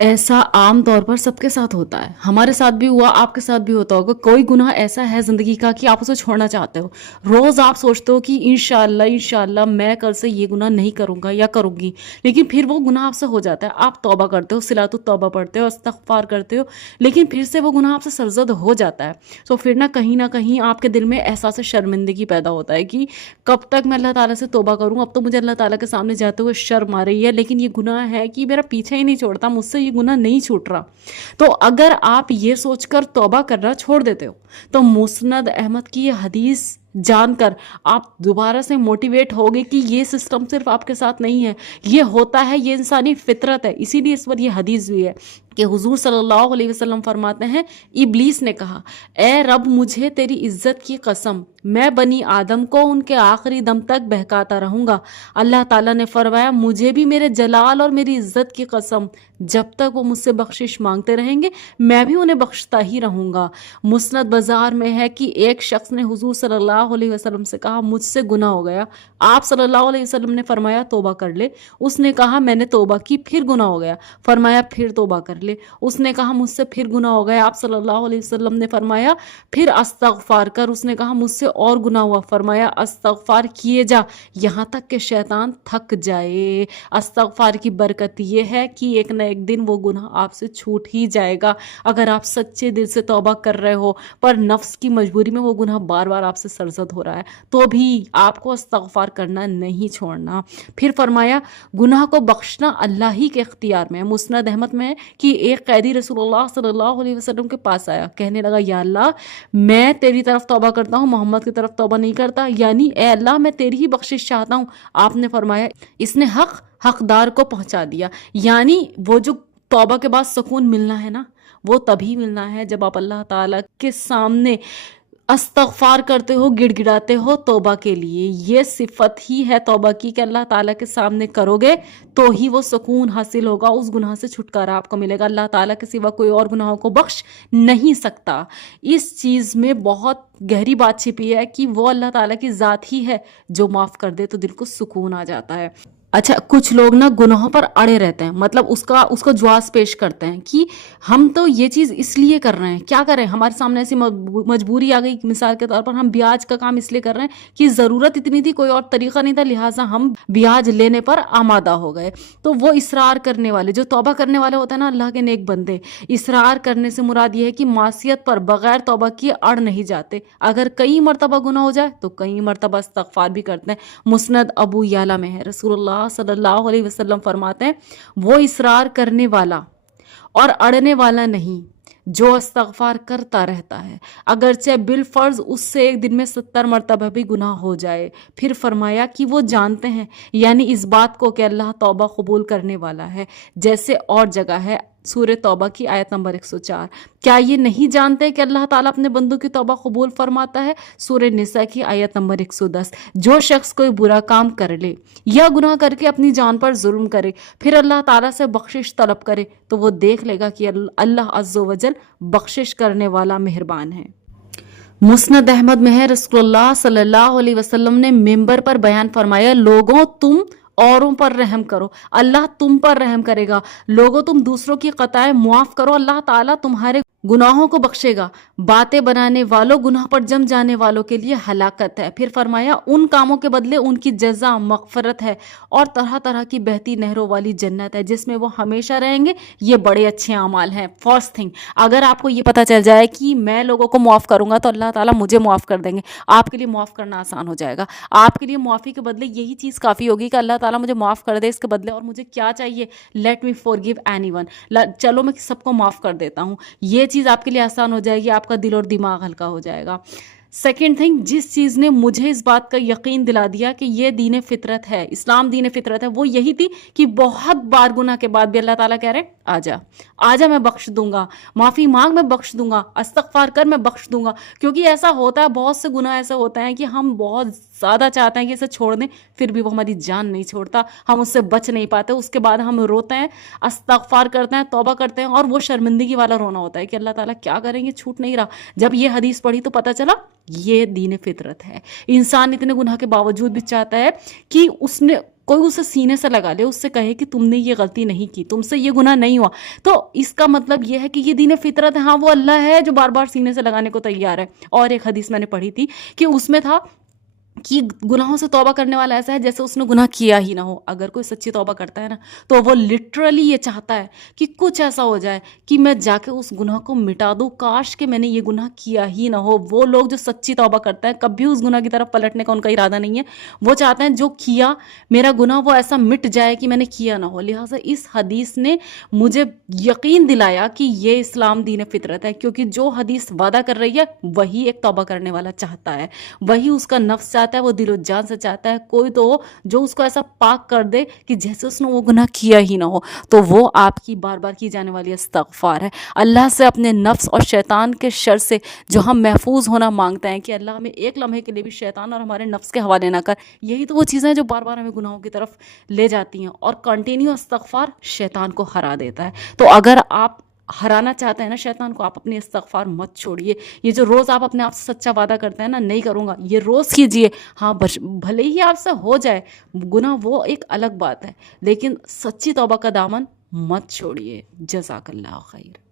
ऐसा आम तौर पर सबके साथ होता है, हमारे साथ भी हुआ, आपके साथ भी होता होगा। कोई गुनाह ऐसा है ज़िंदगी का कि आप उसे छोड़ना चाहते हो। रोज़ आप सोचते हो कि इंशाअल्लाह इंशाअल्लाह मैं कल से ये गुनाह नहीं करूँगा या करूँगी, लेकिन फिर वो गुनाह आपसे हो जाता है। आप तौबा करते हो, सिलातुत तौबा पढ़ते हो, इस्तग़फ़ार करते हो, लेकिन फिर से वो गुनाह आपसे सरज़द हो जाता है। तो फिर ना कहीं आपके दिल में एहसास शर्मिंदगी पैदा होता है कि कब तक मैं अल्लाह ताला से तौबा करूँ। अब तो मुझे अल्लाह ताला के सामने जाते हुए शर्म आ रही है, लेकिन ये गुनाह है कि मेरा पीछा ही नहीं छोड़ता, मुझसे ये गुनाह नहीं छूट रहा। तो अगर आप ये सोचकर तौबा करना छोड़ देते हो, तो मुस्नद अहमद की ये हदीस जानकर आप दोबारा से मोटिवेट होगे कि ये सिस्टम सिर्फ आपके साथ नहीं है, ये होता है, ये इंसानी फितरत है। इसीलिए इस पर ये हदीस भी है कि हुजूर सल्लल्लाहु अलैहि वसल्लम फरमाते हैं, इब्लीस ने कहा, ए रब मुझे तेरी इज्जत की कसम, मैं बनी आदम को उनके आखिरी दम तक बहकाता रहूंगा। अल्लाह ताला ने फरमाया, मुझे भी मेरे जलाल और मेरी इज्जत की कसम, जब तक वो मुझसे बख्शिश मांगते रहेंगे मैं भी उन्हें बख्शता ही रहूंगा। मुस्नद बाजार में है कि एक शख्स ने हुजूर सल्लल्लाहु अलैहि वसल्लम से कहा, मुझसे गुनाह हो गया। आप सल्लल्लाहु अलैहि वसल्लम ने फरमाया, तौबा कर ले। उसने कहा, मैंने तौबा की, फिर गुनाह हो गया। फरमाया, फिर तौबा कर ले। उसने कहा, मुझसे फिर गुनाह हो गया। आप सल्लल्लाहु अलैहि वसल्लम ने फरमाया, फिर अस्तगफार कर। उसने कहा, मुझसे और गुनाह हुआ। फरमाया, अस्तगफार किए जा यहाँ तक कि शैतान थक जाए। अस्तगफार की बरकत ये है कि एक न एक दिन वो गुनाह आपसे छूट ही जाएगा। अगर आप सच्चे दिल से तौबा कर रहे हो पर नफ्स की मजबूरी में वो गुनाह बार बार आपसे सरजद हो रहा है, तो भी आपको अस्तगफार करना नहीं छोड़ना। फिर फरमाया, गुनाह को बख्शना अल्लाह ही के इख्तियार में है। मुस्नद अहमद में है कि एक कैदी रसूलुल्लाह सल्लल्लाहु अलैहि वसल्लम के पास आया, कहने लगा, या अल्लाह मैं तेरी तरफ तौबा करता हूँ, मोहम्मद की तरफ तौबा नहीं करता, यानी ए अल्लाह मैं तेरी ही बख्शिश चाहता हूँ। आपने फरमाया, इसने हकदार को पहुंचा दिया। यानी वो जो तौबा के बाद सुकून मिलना है ना, वो तभी मिलना है जब आप अल्लाह ताला के सामने अस्तगफार करते हो, गिड़गिड़ाते हो तौबा के लिए। ये सिफत ही है तौबा की कि अल्लाह ताला के सामने करोगे तो ही वो सुकून हासिल होगा, उस गुनाह से छुटकारा आपको मिलेगा। अल्लाह ताला के सिवा कोई और गुनाहों को बख्श नहीं सकता। इस चीज़ में बहुत गहरी बात छिपी है कि वो अल्लाह ताला की ज़ात ही है, जो माफ़ कर दे तो दिल को सुकून आ जाता है। अच्छा, कुछ लोग ना गुनाहों पर अड़े रहते हैं, मतलब उसको जवाब पेश करते हैं कि हम तो ये चीज़ इसलिए कर रहे हैं, क्या करें, हमारे सामने ऐसी मजबूरी आ गई। मिसाल के तौर पर हम ब्याज का काम इसलिए कर रहे हैं कि ज़रूरत इतनी थी, कोई और तरीका नहीं था, लिहाजा हम ब्याज लेने पर आमादा हो गए। तो वो इसरार करने वाले, जो तौबा करने वाले होते हैं ना, अल्लाह के नेक बंदे, इसरार करने से मुराद ये है कि मासियत पर बगैर तौबा किए अड़ नहीं जाते। अगर कई मरतबा गुनाह हो जाए तो कई मरतबा इस्तगफार भी करते हैं। मुस्नद अबू याला में है, रसूलुल्लाह सल्लल्लाहु अलैहि वसल्लम फरमाते हैं, वो इसरार करने वाला और अड़ने वाला नहीं जो इस्तगफार करता रहता है, अगरचे बिल फर्ज उससे एक दिन में 70 मरतबा भी गुनाह हो जाए। फिर फरमाया कि वो जानते हैं, यानी इस बात को कि अल्लाह तौबा कबूल करने वाला है। जैसे और जगह है सूरह तौबा की आयत नंबर 104, क्या ये नहीं जानते कि अल्लाह ताला अपने बंदों की तौबा कबूल फरमाता है। सूरह निसा की आयत नंबर 110, जो शख्स कोई बुरा काम कर ले या गुनाह करके अपनी जान पर जुल्म करे, फिर अल्लाह ताला से बख्शिश तलब करे, तो वो देख लेगा कि अल्लाह अज़्ज़ो वजल बख्शिश करने वाला मेहरबान है। मुस्नद अहमद में है, रसूलुल्लाह सल्लल्लाहु अलैहि वसल्लम ने मिंबर पर बयान फरमाया, लोगों तुम औरों पर रहम करो, अल्लाह तुम पर रहम करेगा। लोगों तुम दूसरों की खताएं मुआफ करो, अल्लाह ताला तुम्हारे गुनाहों को बख्शेगा। बातें बनाने वालों, गुनाह पर जम जाने वालों के लिए हलाकत है। फिर फरमाया, उन कामों के बदले उनकी जजा मगफरत है और तरह तरह की बहती नहरों वाली जन्नत है, जिसमें वो हमेशा रहेंगे। ये बड़े अच्छे अमाल हैं। फर्स्ट थिंग, अगर आपको ये पता चल जाए कि मैं लोगों को मुआफ़ करूंगा तो अल्लाह ताला मुझे मुआफ़ कर देंगे, आपके लिए मुआफ़ करना आसान हो जाएगा। आपके लिए मुआफ़ी के बदले यही चीज़ काफ़ी होगी कि अल्लाह ताला मुझे माफ़ कर दे, इसके बदले और मुझे क्या चाहिए, लेट मी फॉरगिव एनीवन, चलो मैं सबको माफ़ कर देता हूँ। ये चीज़ आपके लिए आसान हो जाएगी, आपका दिल और दिमाग हल्का हो जाएगा। सेकेंड थिंग, जिस चीज़ ने मुझे इस बात का यकीन दिला दिया कि ये दीन फितरत है, इस्लाम दीन फितरत है, वो यही थी कि बहुत बार गुनाह के बाद भी अल्लाह ताला कह रहे आजा आजा, मैं बख्श दूंगा, माफ़ी मांग मैं बख्श दूंगा, इस्तगफार कर मैं बख्श दूंगा। क्योंकि ऐसा होता है, बहुत से गुनाह ऐसे होते हैं कि हम बहुत ज़्यादा चाहते हैं कि इसे छोड़ दें, फिर भी वो हमारी जान नहीं छोड़ता, हम उससे बच नहीं पाते। उसके बाद हम रोते हैं, इस्तगफार करते हैं, तौबा करते हैं, और वो शर्मिंदगी वाला रोना होता है कि अल्लाह ताला क्या करेंगे, छूट नहीं रहा। जब ये हदीस पढ़ी तो पता चला یہ دین فطرت ہے. انسان اتنے گناہ کے باوجود بھی چاہتا ہے کہ کوئی اسے سینے سے لگا لے, اس سے کہے کہ تم نے یہ غلطی نہیں کی, تم سے یہ گناہ نہیں ہوا. تو اس کا مطلب یہ ہے کہ یہ دین فطرت ہے. ہاں وہ اللہ ہے جو بار بار سینے سے لگانے کو تیار ہے. اور ایک حدیث میں نے پڑھی تھی کہ اس میں تھا کہ گناہوں سے توبہ کرنے والا ایسا ہے جیسے اس نے گناہ کیا ہی نہ ہو. اگر کوئی سچی توبہ کرتا ہے نا تو وہ لٹرلی یہ چاہتا ہے کہ کچھ ایسا ہو جائے کہ میں جا کے اس گناہ کو مٹا دوں, کاش کہ میں نے یہ گناہ کیا ہی نہ ہو. وہ لوگ جو سچی توبہ کرتے ہیں کبھی اس گناہ کی طرف پلٹنے کا ان کا ارادہ نہیں ہے. وہ چاہتے ہیں جو کیا میرا گناہ وہ ایسا مٹ جائے کہ میں نے کیا نہ ہو. لہٰذا اس حدیث نے مجھے یقین دلایا کہ یہ اسلام دین فطرت ہے, کیونکہ جو حدیث وعدہ کر رہی ہے وہی ایک توبہ کرنے والا چاہتا ہے, وہی اس کا نفس چاہتا ہے, وہ دل و جان سے چاہتا ہے. کوئی تو جو اس کو ایسا پاک کر دے کہ جیسے اس نے وہ گناہ کیا ہی نہ ہو. تو وہ آپ کی بار بار کی جانے والی استغفار ہے. اللہ سے اپنے نفس اور شیطان کے شر سے جو ہم محفوظ ہونا مانگتے ہیں کہ اللہ ہمیں ایک لمحے کے لیے بھی شیطان اور ہمارے نفس کے حوالے نہ کر. یہی تو وہ چیزیں ہیں جو بار بار ہمیں گناہوں کی طرف لے جاتی ہیں. اور کنٹینیو استغفار شیطان کو ہرا دیتا ہے. تو اگر آپ ہرانا چاہتے ہیں نا شیطان کو, آپ اپنی استغفار مت چھوڑیے. یہ جو روز آپ اپنے آپ سے سچا وعدہ کرتے ہیں نا نہیں کروں گا, یہ روز کیجئے. ہاں بھلے ہی آپ سے ہو جائے گناہ وہ ایک الگ بات ہے, لیکن سچی توبہ کا دامن مت چھوڑیے. جزاک اللہ خیر.